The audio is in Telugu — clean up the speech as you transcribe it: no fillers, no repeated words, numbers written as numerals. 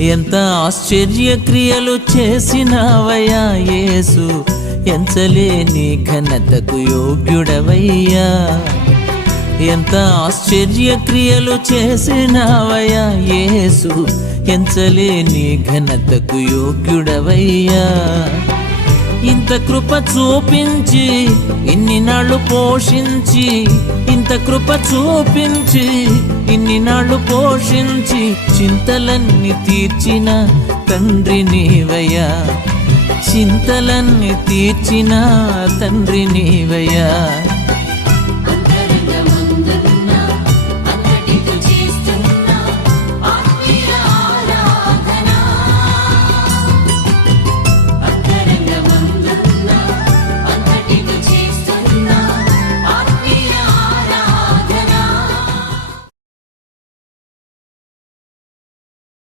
ఎంత ఆశ్చర్య క్రియలు చేసినావయ్యా యేసు, ఎంచలేని ఘనతకు యోగ్యుడవయ్యా. ఎంత ఆశ్చర్య క్రియలు చేసినావయ్యా యేసు, ఎంచలేని ఘనతకు యోగ్యుడవయ్యా. ఇంత కృప చూపించి ఇన్ని నాళ్ళు పోషించి, ఇంత కృప చూపించి ఇన్ని నాళ్ళు పోషించి, చింతలన్నీ తీర్చిన తండ్రి నీవయ్యా, చింతలన్నీ తీర్చిన తండ్రి నీవయ్యా.